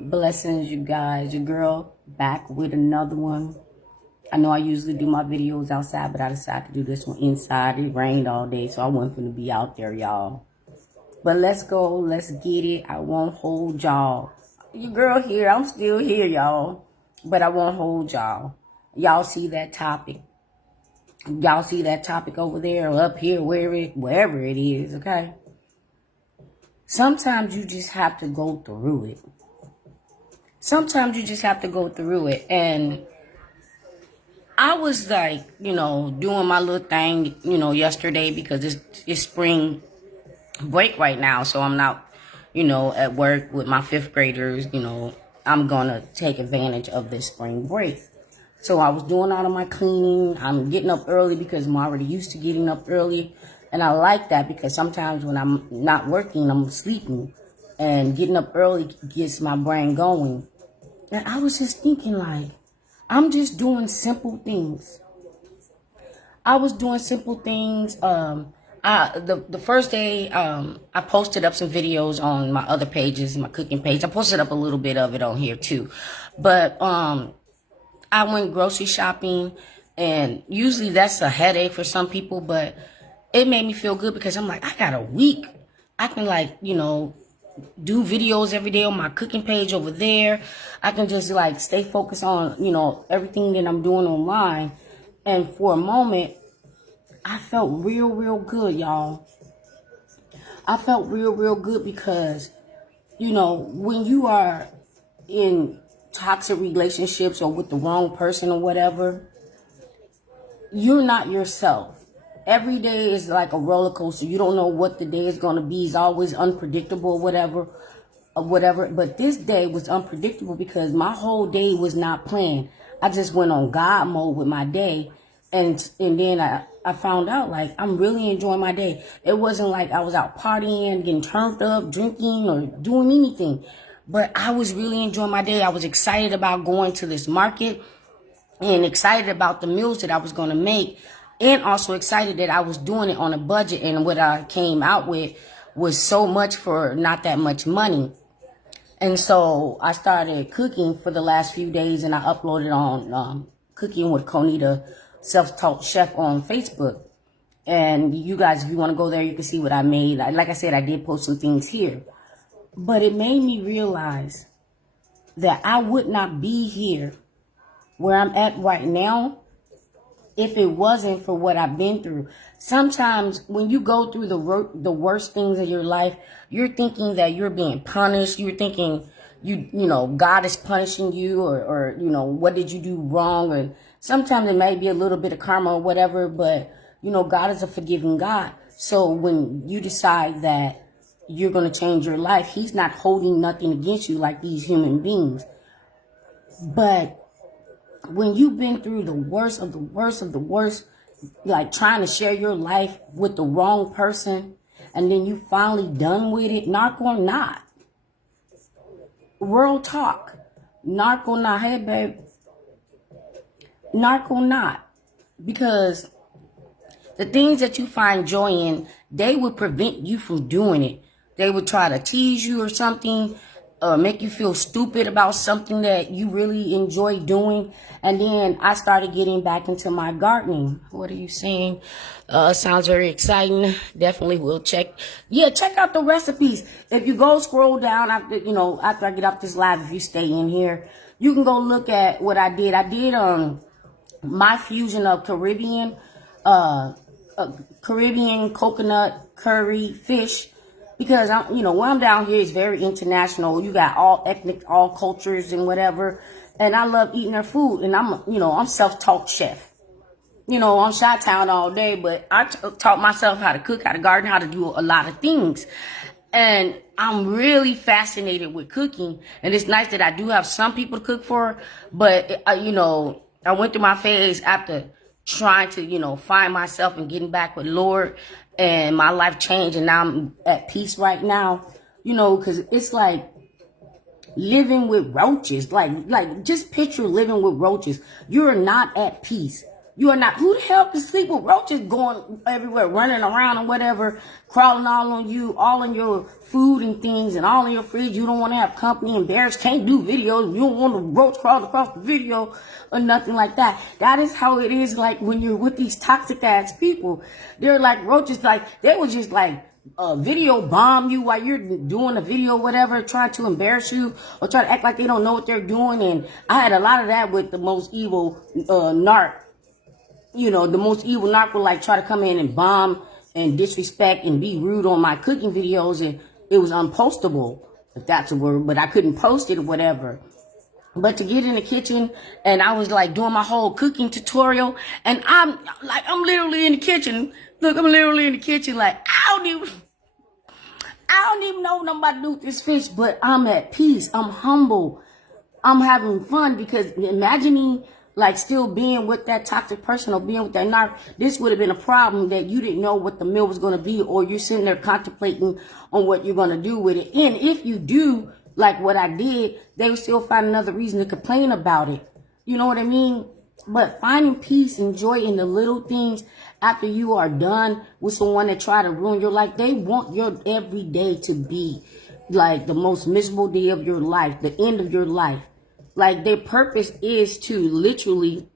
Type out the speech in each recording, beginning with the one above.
Blessings, you guys. Your girl back with another one. I know I usually do my videos outside, but I decided to do this one inside. It rained all day, so I wasn't going to be out there, y'all. But let's go. Let's get it. I won't hold y'all. Your girl here. I'm still here, y'all. But I won't hold y'all. Y'all see that topic. Y'all see that topic over there or up here, wherever it is, okay? Sometimes you just have to go through it. Sometimes you just have to go through it. And I was like, doing my little thing, yesterday because it's spring break right now. So I'm not, at work with my fifth graders. I'm going to take advantage of this spring break. So I was doing all of my cleaning. I'm getting up early because I'm already used to getting up early. And I like that because sometimes when I'm not working, I'm sleeping. And getting up early gets my brain going. And I was just thinking, like, I'm just doing simple things. I was doing simple things. The first day, I posted up some videos on my other pages, my cooking page. I posted up a little bit of it on here too. But I went grocery shopping, and usually that's a headache for some people, but it made me feel good because I'm like, I got a week. I can do videos every day on my cooking page over there. I can just stay focused on, everything that I'm doing online. And for a moment, I felt real good, y'all. I felt real good because, when you are in toxic relationships or with the wrong person or whatever, you're not yourself. Every day is like a roller coaster. You don't know what the day is going to be. It's always unpredictable or whatever. But this day was unpredictable because my whole day was not planned. I just went on God mode with my day. And then I found out, I'm really enjoying my day. It wasn't like I was out partying, getting turned up, drinking, or doing anything. But I was really enjoying my day. I was excited about going to this market and excited about the meals that I was going to make. And also excited that I was doing it on a budget, and what I came out with was so much for not that much money. And so I started cooking for the last few days, and I uploaded on Cooking with Conita, self-taught chef on Facebook. And you guys, if you want to go there, you can see what I made. Like I said, I did post some things here. But it made me realize that I would not be here where I'm at right now if it wasn't for what I've been through. Sometimes when you go through the worst things in your life, you're thinking that you're being punished. You're thinking God is punishing you, or what did you do wrong? Or sometimes it may be a little bit of karma or whatever, but God is a forgiving God. So when you decide that you're going to change your life, He's not holding nothing against you like these human beings. But when you've been through the worst of the worst of the worst, like trying to share your life with the wrong person, and then you finally done with it, not gonna not. Real talk. Not gonna not. Hey, babe. Not gonna not. Because the things that you find joy in, they would prevent you from doing it. They would try to tease you or something, make you feel stupid about something that you really enjoy doing. And then I started getting back into my gardening. What are you saying? Sounds very exciting. Definitely will check. Yeah, check out the recipes. If you go scroll down after I get off this live, if you stay in here, you can go look at what I did. I did my fusion of Caribbean coconut curry fish, because when I'm down here, it's very international. You got all ethnic, all cultures and whatever, and I love eating their food. And I'm self-taught chef. I'm Chi-Town all day, but I taught myself how to cook, how to garden, how to do a lot of things. And I'm really fascinated with cooking, and it's nice that I do have some people to cook for. But I went through my phase after trying to, find myself and getting back with Lord, and my life changed, and now I'm at peace right now, because it's like living with roaches. Like just picture living with roaches. You're not at peace. You are not. Who the hell can sleep with roaches going everywhere, running around and whatever, crawling all on you, all in your food and things, and all in your fridge? You don't want to have company, embarrassed, can't do videos. You don't want to roach crawl across the video or nothing like that. That is how it is like when you're with these toxic ass people. They're like roaches, like they would just like video bomb you while you're doing a video, whatever, trying to embarrass you or try to act like they don't know what they're doing. And I had a lot of that with the most evil narc. You know, the most evil narc would like try to come in and bomb and disrespect and be rude on my cooking videos, and it was unpostable, if that's a word, but I couldn't post it or whatever. But to get in the kitchen, and I was like doing my whole cooking tutorial, and I'm literally in the kitchen. Look, I'm literally in the kitchen, like I don't even know what I'm about to do with this fish, but I'm at peace. I'm humble. I'm having fun, because imagining like still being with that toxic person or being with that narc, this would have been a problem that you didn't know what the meal was going to be, or you're sitting there contemplating on what you're going to do with it. And if you do like what I did, they will still find another reason to complain about it. You know what I mean? But finding peace and joy in the little things after you are done with someone that try to ruin your life, they want your every day to be like the most miserable day of your life, the end of your life. Like their purpose is to literally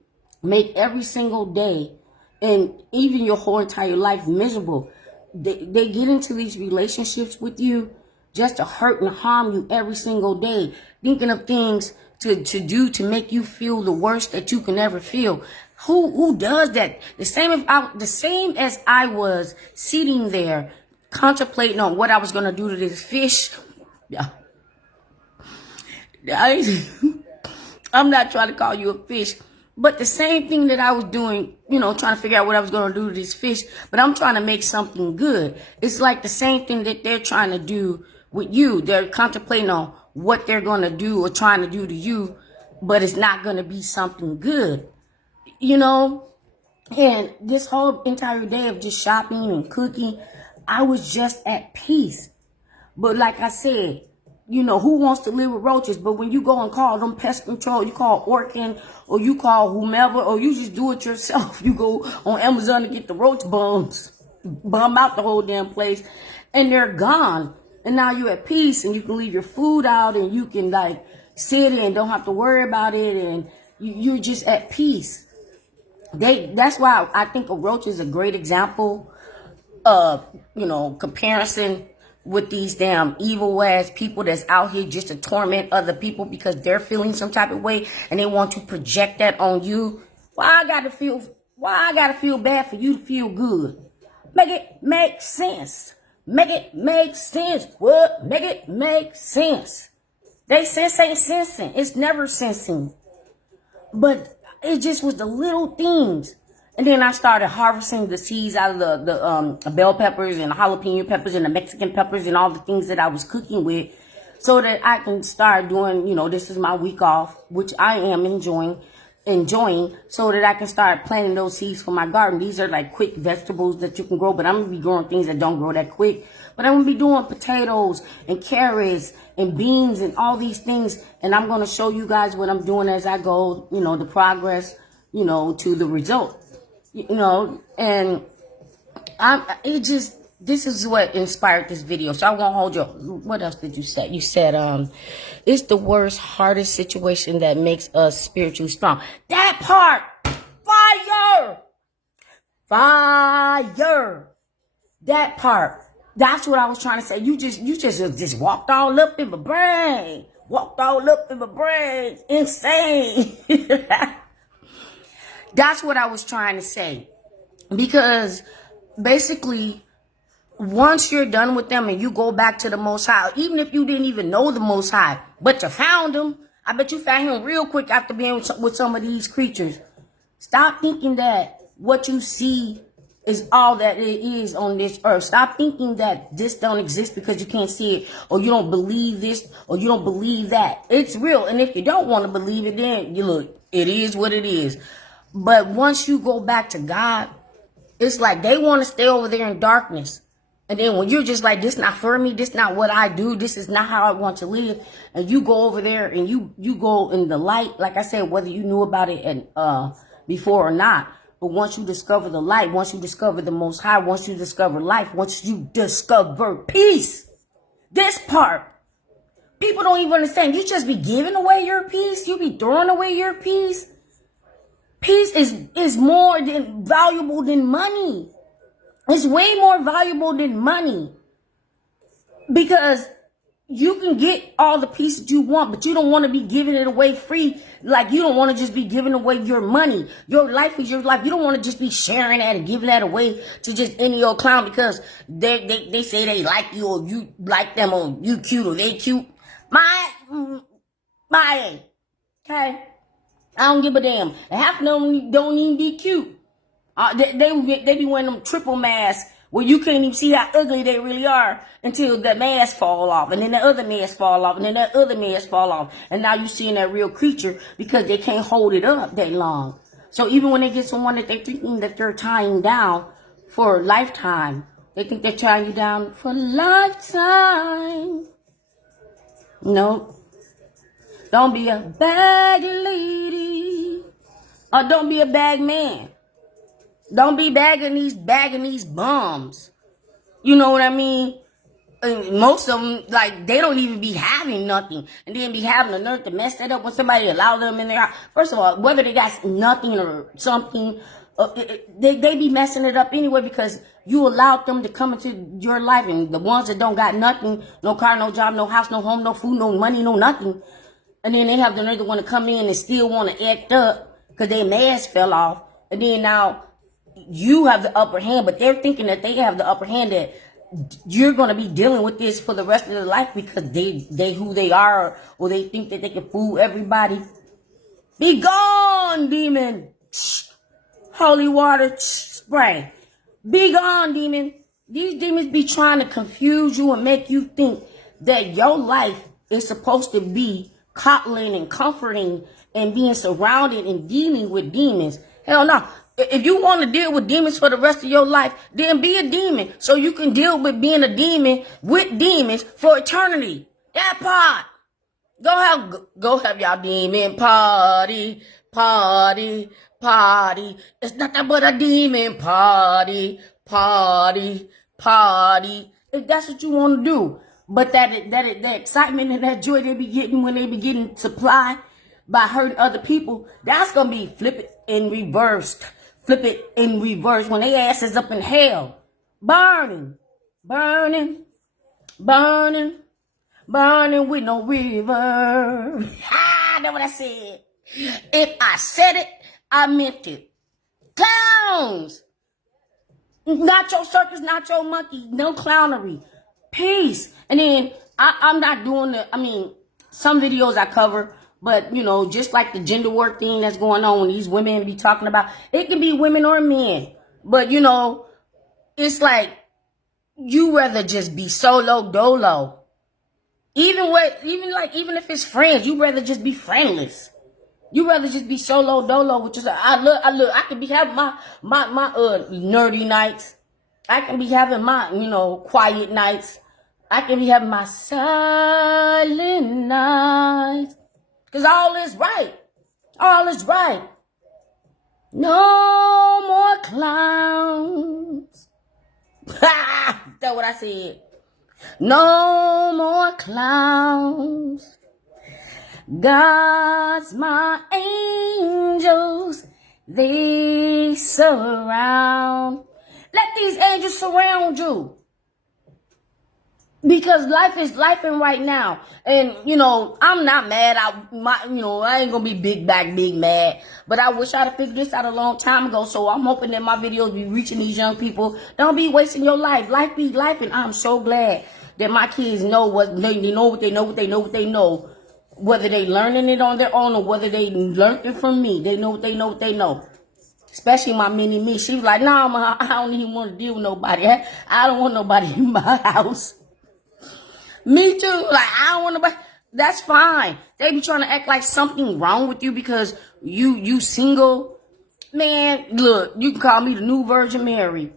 make every single day and even your whole entire life miserable. They get into these relationships with you just to hurt and harm you every single day, thinking of things to do to make you feel the worst that you can ever feel. Who does that? The same as I was sitting there contemplating on what I was gonna do to this fish. Yeah. I'm not trying to call you a fish, but the same thing that I was doing, you know, trying to figure out what I was going to do to this fish, but I'm trying to make something good. It's like the same thing that they're trying to do with you. They're contemplating on what they're going to do or trying to do to you, but it's not going to be something good, you know? And this whole entire day of just shopping and cooking, I was just at peace. But like I said, you know, who wants to live with roaches? But when you go and call them pest control, you call Orkin or you call whomever, or you just do it yourself. You go on Amazon to get the roach bombs, bomb out the whole damn place, and they're gone. And now you're at peace, and you can leave your food out, and you can like sit and don't have to worry about it, and you're just at peace. That's why I think a roach is a great example of, you know, comparison with these damn evil ass people that's out here just to torment other people because they're feeling some type of way and they want to project that on you. Why I gotta feel bad for you to feel good? Make it make sense. Make it make sense. What? Make it make sense. They sense ain't sensing. It's never sensing. But it just was the little things. And then I started harvesting the seeds out of the bell peppers and the jalapeno peppers and the Mexican peppers and all the things that I was cooking with, so that I can start doing, you know, this is my week off, which I am enjoying, so that I can start planting those seeds for my garden. These are like quick vegetables that you can grow, but I'm going to be growing things that don't grow that quick. But I'm going to be doing potatoes and carrots and beans and all these things. And I'm going to show you guys what I'm doing as I go, you know, the progress, you know, to the result. You know, and this is what inspired this video. So I won't hold you. What else did you say? You said, it's the worst, hardest situation that makes us spiritually strong. That part, fire, that part. That's what I was trying to say. You just walked all up in my brain, insane. That's what I was trying to say. Because basically, once you're done with them and you go back to the Most High, even if you didn't even know the Most High, but you found him, I bet you found him real quick after being with some of these creatures. Stop thinking that what you see is all that it is on this earth. Stop thinking that this don't exist because you can't see it, or you don't believe this, or you don't believe that. It's real. And if you don't want to believe it, then you look, it is what it is. But once you go back to God, it's like they want to stay over there in darkness. And then when you're just like, this not for me, this not what I do, this is not how I want to live, and you go over there and you go in the light, like I said, whether you knew about it and before or not, But once you discover the light, once you discover the Most High, once you discover life, once you discover peace, this part, people don't even understand. You just be giving away your peace. You be throwing away your peace. Peace is more than valuable than money. It's way more valuable than money. Because you can get all the peace that you want, but you don't want to be giving it away free. Like, you don't want to just be giving away your money. Your life is your life. You don't want to just be sharing that and giving that away to just any old clown because they say they like you or you like them or you cute or they cute. My, okay? I don't give a damn. And half of them don't even be cute. They be wearing them triple masks where you can't even see how ugly they really are until the mask fall off, and then the other mask fall off, and then that other mask fall off, and now you seeing that real creature because they can't hold it up that long. So even when they get someone that they're thinking that they're tying down for a lifetime, they think they're tying you down for a lifetime. Nope. Don't be a bag lady, or don't be a bag man. Don't be bagging these bums. You know what I mean? And most of them, like, they don't even be having nothing. And then be having the nerve to mess that up when somebody allow them in their house. First of all, whether they got nothing or something, they be messing it up anyway because you allowed them to come into your life. And the ones that don't got nothing, no car, no job, no house, no home, no food, no money, no nothing. And then they have the nerve to want to come in and still want to act up because their mask fell off. And then now you have the upper hand, but they're thinking that they have the upper hand, that you're going to be dealing with this for the rest of their life because they who they are, or they think that they can fool everybody. Be gone, demon. Holy water spray. Be gone, demon. These demons be trying to confuse you and make you think that your life is supposed to be coddling and comforting and being surrounded and dealing with demons. Hell no. If you want to deal with demons for the rest of your life, then be a demon so you can deal with being a demon with demons for eternity. That part. Go have y'all demon party. It's nothing but a demon party. If that's what you want to do. But that excitement and that joy they be getting when they be getting supply by hurting other people, that's going to be flip it in reverse when they asses up in hell. Burning with no river. That's what I said. If I said it, I meant it. Clowns. Not your circus, not your monkey, no clownery. Peace. And then I'm not doing some videos I cover, but, just like the gender war thing that's going on when these women be talking about, it can be women or men. But, it's like you rather just be solo dolo. Even if it's friends, you rather just be friendless. You rather just be solo dolo, which is I could be having my nerdy nights. I can be having my, quiet nights. I can be having my silent nights. Because all is right. All is right. No more clowns. That's what I said. No more clowns. God's my angels. They surround. Let these angels surround you. Because life is lifing right now. And, I'm not mad. I ain't gonna be big mad. But I wish I'd have figured this out a long time ago. So I'm hoping that my videos be reaching these young people. Don't be wasting your life. Life be life. And I'm so glad that my kids know what they know. Whether they learning it on their own or whether they learned it from me. They know what they know. Especially my mini me. She was like, nah, Ma, I don't even want to deal with nobody. I don't want nobody in my house. Me too. Like, I don't want nobody. That's fine. They be trying to act like something wrong with you because you single. Man, look, you can call me the new Virgin Mary.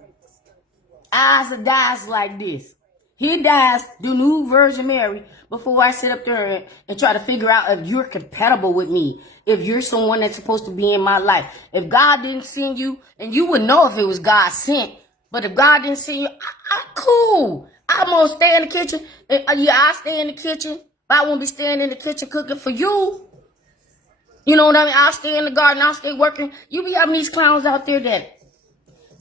Eyes of guys like this. He dies, the new Virgin Mary, before I sit up there and try to figure out if you're compatible with me, if you're someone that's supposed to be in my life. If God didn't send you, and you would know if it was God sent, but if God didn't send you, cool. I'm gonna stay in the kitchen. Yeah, I stay in the kitchen. But I won't be staying in the kitchen cooking for you. You know what I mean? I'll stay in the garden. I'll stay working. You be having these clowns out there that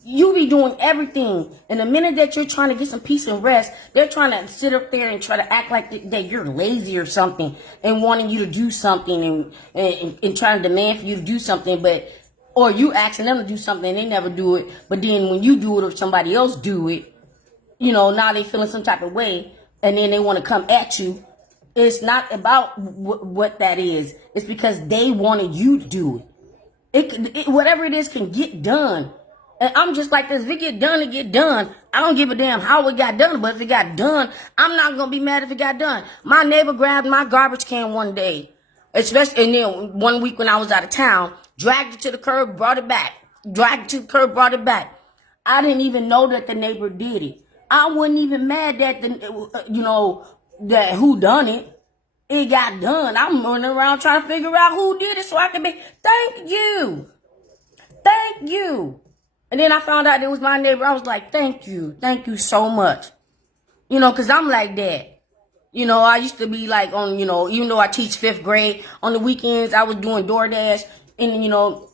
you be doing everything. And the minute that you're trying to get some peace and rest, they're trying to sit up there and try to act like that you're lazy or something and wanting you to do something and trying to demand for you to do something, but or you asking them to do something and they never do it. But then when you do it or somebody else do it, you know, now they feeling some type of way and then they want to come at you. It's not about what that is. It's because they wanted you to do it. Whatever it is can get done. And I'm just like this. If it get done, it get done. I don't give a damn how it got done, but if it got done, I'm not going to be mad if it got done. My neighbor grabbed my garbage can one day, especially, and then one week when I was out of town, dragged it to the curb, brought it back. Dragged it to the curb, brought it back. I didn't even know that the neighbor did it. I wasn't even mad that, that who done it. It got done. I'm running around trying to figure out who did it so I can be, thank you. Thank you. And then I found out it was my neighbor. I was like, thank you. Thank you so much. You know, because I'm like that. You know, I used to be like on, you know, even though I teach 5th grade, on the weekends I was doing DoorDash and, you know,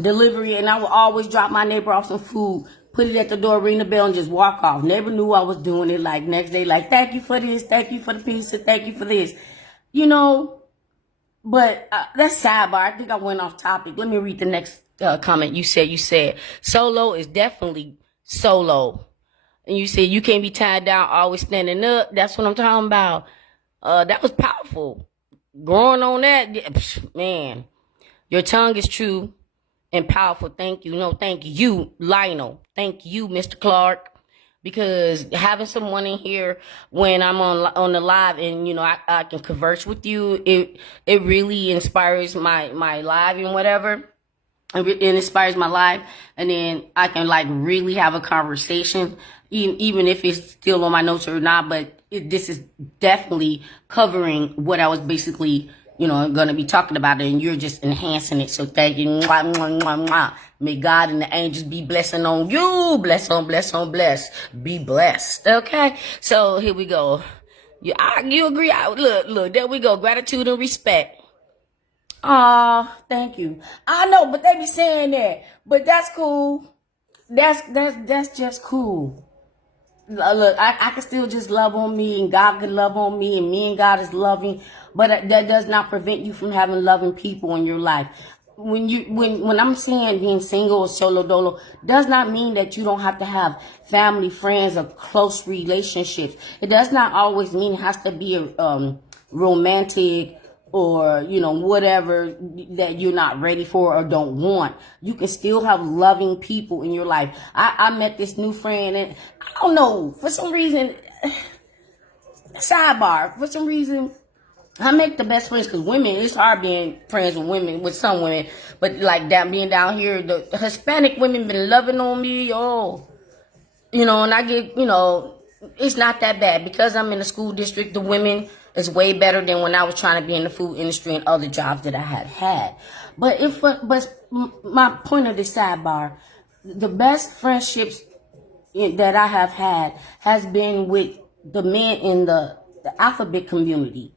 delivery. And I would always drop my neighbor off some food, put it at the door, ring the bell, and just walk off. Never knew I was doing it. Like next day, like, thank you for this. Thank you for the pizza. Thank you for this. You know, but that's sidebar. I think I went off topic. Let me read the next comment. You said solo is definitely solo, and you said you can't be tied down, always standing up. That's what I'm talking about. That was powerful. Growing on that, man. Your tongue is true and powerful. Thank you. No, thank you, Lionel. Thank you, Mr. Clark. Because having someone in here when I'm on the live and, you know, I can converse with you, it really inspires my live and whatever. It inspires my life. And then I can like really have a conversation, even if it's still on my notes or not. But this is definitely covering what I was basically, you know, going to be talking about it, and you're just enhancing it. So thank you. Mwah, mwah, mwah, mwah. May God and the angels be blessing on you. Bless on, bless on, bless. Be blessed. Okay? So here we go. You agree? Look, there we go. Gratitude and respect. Aw, thank you. I know, but they be saying that. But that's cool. That's just cool. Look, I can still just love on me, and God can love on me, and me and God is loving, but that does not prevent you from having loving people in your life. When I'm saying being single or solo dolo, does not mean that you don't have to have family, friends, or close relationships. It does not always mean it has to be a romantic or, you know, whatever that you're not ready for or don't want. You can still have loving people in your life. I met this new friend, and I don't know, for some reason, sidebar, for some reason, I make the best friends because women, it's hard being friends with women, with some women, but like being down here, the Hispanic women been loving on me, you know, and I get, you know, it's not that bad because I'm in the school district. The women is way better than when I was trying to be in the food industry and other jobs that I had. But my point of the sidebar, the best friendships that I have had has been with the men in the alphabet community.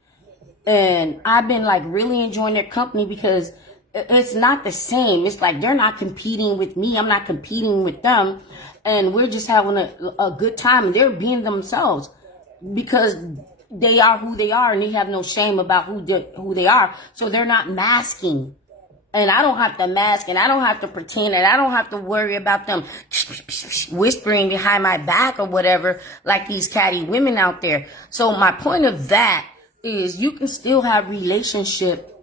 And I've been like really enjoying their company because it's not the same. It's like they're not competing with me. I'm not competing with them. And we're just having a good time. And they're being themselves because they are who they are and they have no shame about who they are. So they're not masking. And I don't have to mask and I don't have to pretend and I don't have to worry about them whispering behind my back or whatever like these catty women out there. So my point of that is you can still have relationship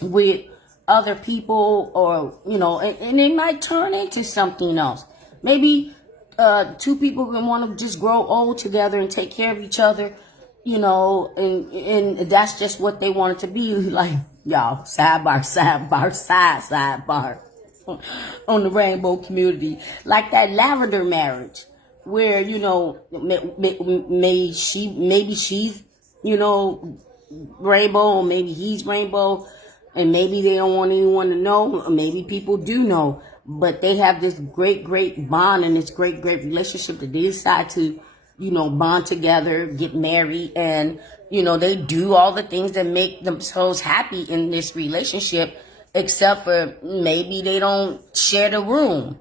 with other people or, you know, and it might turn into something else. Maybe 2 people can want to just grow old together and take care of each other, you know, and that's just what they want it to be. Like, y'all, sidebar on the rainbow community. Like that lavender marriage. where, you know, maybe she's, you know, rainbow, or maybe he's rainbow, and maybe they don't want anyone to know, or maybe people do know, but they have this great bond and this great relationship that they decide to, you know, bond together, get married, and, you know, they do all the things that make themselves happy in this relationship, except for maybe they don't share the room.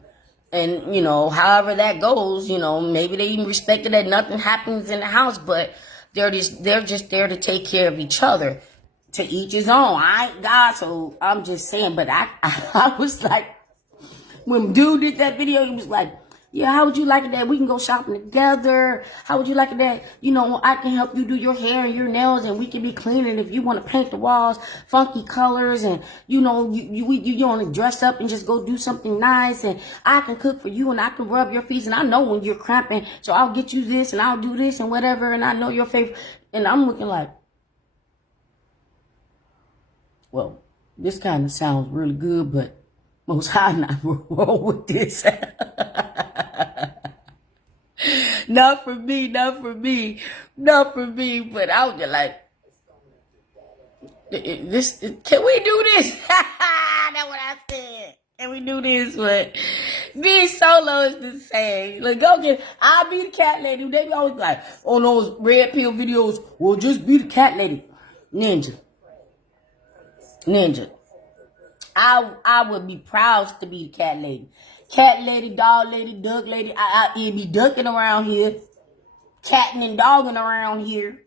And, you know, however that goes, you know, maybe they even respect it that nothing happens in the house, but they're just there to take care of each other. To each his own. I ain't God, so I'm just saying. But I was like, when dude did that video, he was like, yeah, how would you like it that we can go shopping together? How would you like it that, you know, I can help you do your hair and your nails, and we can be cleaning if you want to paint the walls funky colors, and, you know, you want to dress up and just go do something nice, and I can cook for you, and I can rub your feet, and I know when you're cramping, so I'll get you this and I'll do this and whatever, and I know your favorite. And I'm looking like, well, this kind of sounds really good, but Most High not wrong with this. Not for me. But I was just like, this. Can we do this? That's what I said. Can we do this? But being solo is the same. Like, I'll be the cat lady. They be always like, on those red pill videos, well, just be the cat lady. Ninja. I would be proud to be the cat lady. Cat lady, dog lady, duck lady. I'd be ducking around here. Catting and dogging around here.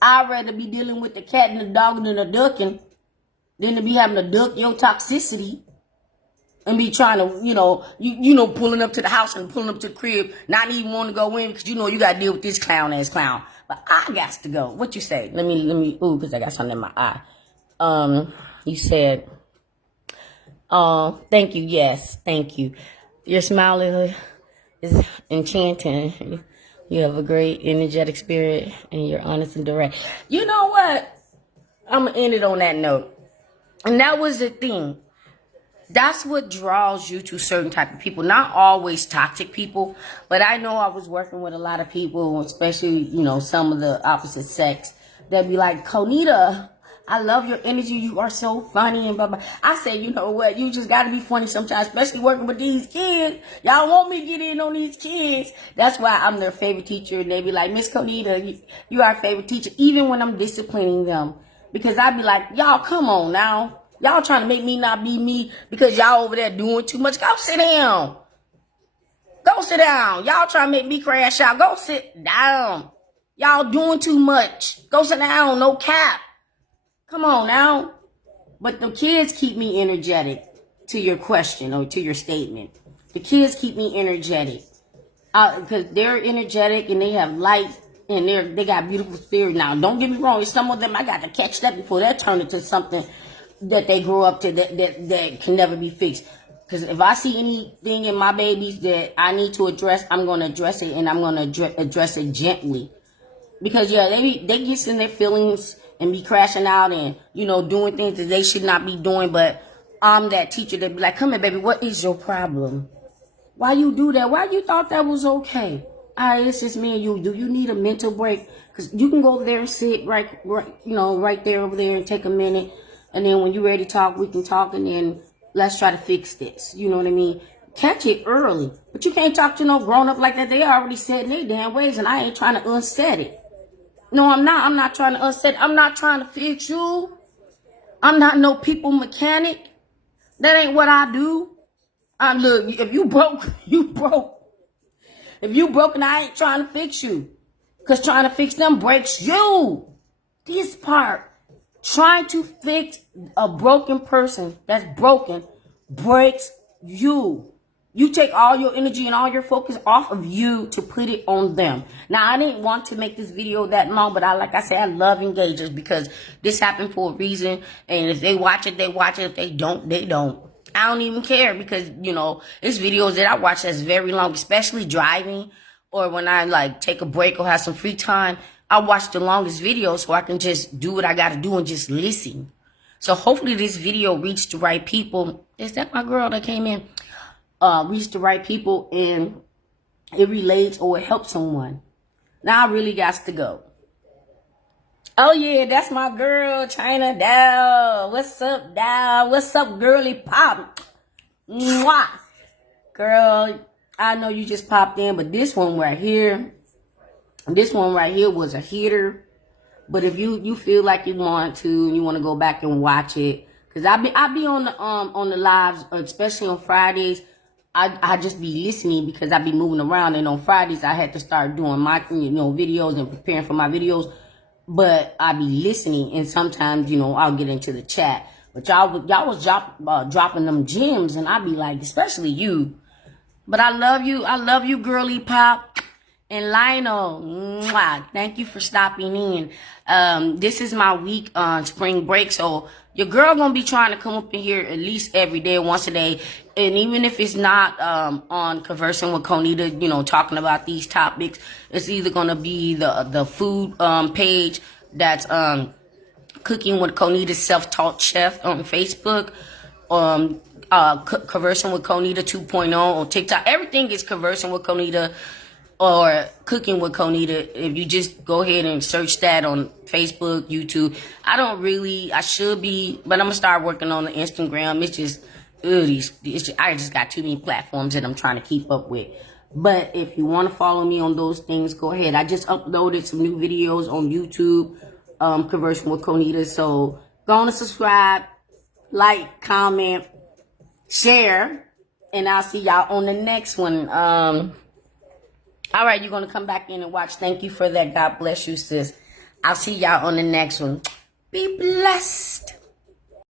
I'd rather be dealing with the cat and the dogging and the ducking than to be having to duck your toxicity and be trying to, you know, pulling up to the house and pulling up to the crib, not even want to go in because you know you got to deal with this clown-ass clown. But I got to go. What you say? Let me, because I got something in my eye. You said, thank you. Yes, thank you. Your smile is enchanting. You have a great energetic spirit and you're honest and direct. You know what? I'm going to end it on that note. And that was the thing. That's what draws you to certain type of people. Not always toxic people, but I know I was working with a lot of people, especially, you know, some of the opposite sex, that be like, Conita, I love your energy. You are so funny and blah, blah. I say, you know what? You just got to be funny sometimes, especially working with these kids. Y'all want me to get in on these kids. That's why I'm their favorite teacher. And they be like, Miss Conita, you are our favorite teacher, even when I'm disciplining them. Because I be like, y'all, come on now. Y'all trying to make me not be me because y'all over there doing too much. Go sit down. Go sit down. Y'all trying to make me crash out. Go sit down. Y'all doing too much. Go sit down. No cap. Come on now. But the kids keep me energetic, to your question or to your statement. The kids keep me energetic. Because they're energetic and they have light and they got beautiful spirit. Now, don't get me wrong. It's some of them I got to catch that before they turn into something that they grow up to that can never be fixed. Because if I see anything in my babies that I need to address, I'm going to address it, and I'm going to address it gently. Because, yeah, they get in their feelings and be crashing out and, you know, doing things that they should not be doing. But I'm that teacher that be like, come here, baby, what is your problem? Why you do that? Why you thought that was okay? All right, it's just me and you. Do you need a mental break? Because you can go over there and sit right there over there and take a minute. And then when you're ready to talk, we can talk, and then let's try to fix this. You know what I mean? Catch it early. But you can't talk to no grown-up like that. They already set in their damn ways, and I ain't trying to unset it. No, I'm not. I'm not trying to unset it. I'm not trying to fix you. I'm not no people mechanic. That ain't what I do. Look, if you broke, you broke. If you broken, I ain't trying to fix you. Because trying to fix them breaks you. This part. Trying to fix a broken person that's broken breaks you. You take all your energy and all your focus off of you to put it on them. Now, I didn't want to make this video that long, but like I said, I love engagers because this happened for a reason. And if they watch it, they watch it. If they don't, they don't. I don't even care because, you know, it's videos that I watch that's very long, especially driving or when I like take a break or have some free time. I watch the longest video so I can just do what I got to do and just listen. So hopefully this video reached the right people. Is that my girl that came in? Reached the right people and it relates or it helps someone. Now I really got to go. Oh yeah, that's my girl, China Dow. What's up, Dow? What's up, girly pop? Mwah. Girl, I know you just popped in, but this one right here was a hitter. But if you feel like you want to, you want to go back and watch it, cause I be on the lives, especially on Fridays. I just be listening because I be moving around, and on Fridays I had to start doing my videos and preparing for my videos. But I be listening, and sometimes I'll get into the chat. But y'all was dropping them gems, and I be like, especially you. But I love you, girly pop. And Lionel, mwah, thank you for stopping in. This is my week on spring break, so your girl gonna be trying to come up in here at least every day, once a day. And even if it's not on Conversing with Conita, talking about these topics, it's either gonna be the food page that's Cooking with Conita Self-Taught Chef on Facebook, Conversing with Conita 2.0 on TikTok. Everything is Conversing with Conita or Cooking with Conita. If you just go ahead and search that on Facebook, YouTube. I should be, but I'm gonna start working on the Instagram. It's just, I just got too many platforms that I'm trying to keep up with. But if you want to follow me on those things, go ahead. I just uploaded some new videos on YouTube, Conversing with Conita. So go on and subscribe, like, comment, share, and I'll see y'all on the next one. All right, you're going to come back in and watch. Thank you for that. God bless you, sis. I'll see y'all on the next one. Be blessed.